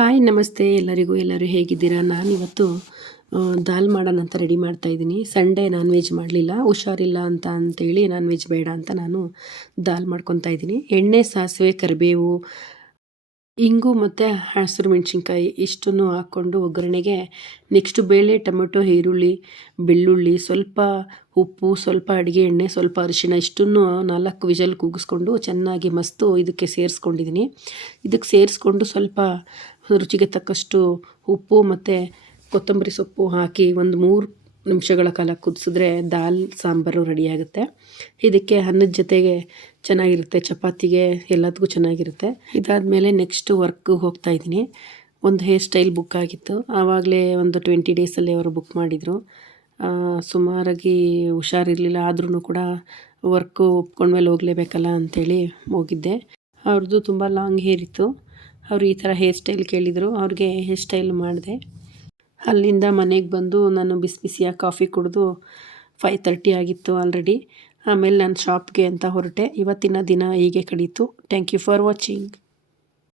Hi ನಮಸ್ತೆ ಎಲ್ಲರಿಗೂ. ಎಲ್ಲರೂ ಹೇಗಿದ್ದೀರಾ? ನಾನಿವತ್ತು ದಾಲ್ ಮಾಡೋಣ ಅಂತ ರೆಡಿ ಮಾಡ್ತಾಯಿದ್ದೀನಿ. ಸಂಡೇ ನಾನ್ ವೆಜ್ ಮಾಡಲಿಲ್ಲ, ಹುಷಾರಿಲ್ಲ ಅಂತೇಳಿ ನಾನ್ ವೆಜ್ ಬೇಡ ಅಂತ ನಾನು ದಾಲ್ ಮಾಡ್ಕೊತಾ ಇದ್ದೀನಿ. ಎಣ್ಣೆ, ಸಾಸಿವೆ, ಕರಿಬೇವು, ಇಂಗು ಮತ್ತು ಹಸಿರು ಮೆಣಸಿನ್ಕಾಯಿ ಇಷ್ಟನ್ನು ಹಾಕ್ಕೊಂಡು ಒಗ್ಗರಣೆಗೆ ನೆಕ್ಸ್ಟು ಬೇಳೆ, ಟೊಮೆಟೊ, ಈರುಳ್ಳಿ, ಬೆಳ್ಳುಳ್ಳಿ, ಸ್ವಲ್ಪ ಉಪ್ಪು, ಸ್ವಲ್ಪ ಅಡುಗೆ ಎಣ್ಣೆ, ಸ್ವಲ್ಪ ಅರಿಶಿಣ ಇಷ್ಟನ್ನು 4 ವಿಷಲ್ ಕೂಗಿಸ್ಕೊಂಡು ಚೆನ್ನಾಗಿ ಮಸ್ತು ಇದಕ್ಕೆ ಸೇರಿಸ್ಕೊಂಡಿದ್ದೀನಿ. ಇದಕ್ಕೆ ಸೇರಿಸ್ಕೊಂಡು ಸ್ವಲ್ಪ ರುಚಿಗೆ ತಕ್ಕಷ್ಟು ಉಪ್ಪು ಮತ್ತು ಕೊತ್ತಂಬರಿ ಸೊಪ್ಪು ಹಾಕಿ ಒಂದು 3 ನಿಮಿಷಗಳ ಕಾಲ ಕುದಿಸಿದ್ರೆ ದಾಲ್ ಸಾಂಬಾರು ರೆಡಿಯಾಗುತ್ತೆ. ಇದಕ್ಕೆ ಅನ್ನದ ಜೊತೆಗೆ ಚೆನ್ನಾಗಿರುತ್ತೆ, ಚಪಾತಿಗೆ ಎಲ್ಲದಕ್ಕೂ ಚೆನ್ನಾಗಿರುತ್ತೆ. ಇದಾದಮೇಲೆ ನೆಕ್ಸ್ಟು ವರ್ಕ್ಗೆ ಹೋಗ್ತಾಯಿದ್ದೀನಿ. ಒಂದು ಹೇರ್ ಸ್ಟೈಲ್ ಬುಕ್ ಆಗಿತ್ತು, ಆವಾಗಲೇ ಒಂದು 20 ಡೇಸಲ್ಲಿ ಅವರು ಬುಕ್ ಮಾಡಿದರು. ಸುಮಾರಾಗಿ ಹುಷಾರಿರಲಿಲ್ಲ, ಆದ್ರೂ ಕೂಡ ವರ್ಕು ಒಪ್ಕೊಂಡ್ಮೇಲೆ ಹೋಗಲೇಬೇಕಲ್ಲ ಅಂಥೇಳಿ ಹೋಗಿದ್ದೆ. ಅವ್ರದ್ದು ತುಂಬ ಲಾಂಗ್ ಹೇರ್ ಇತ್ತು. ಅವರು ಈ ಥರ ಹೇರ್ ಸ್ಟೈಲ್ ಕೇಳಿದರು, ಅವ್ರಿಗೆ ಹೇರ್ ಸ್ಟೈಲ್ ಮಾಡಿದೆ. ಅಲ್ಲಿಂದ ಮನೆಗೆ ಬಂದು ನಾನು ಬಿಸಿ ಬಿಸಿಯಾಗಿ ಕಾಫಿ ಕುಡಿದು 5:30 ಆಗಿತ್ತು ಆಲ್ರೆಡಿ. ಆಮೇಲೆ ನಾನು ಶಾಪ್ಗೆ ಅಂತ ಹೊರಟೆ. ಇವತ್ತಿನ ದಿನ ಹೀಗೆ ಕಳೀತು. Thank you for watching.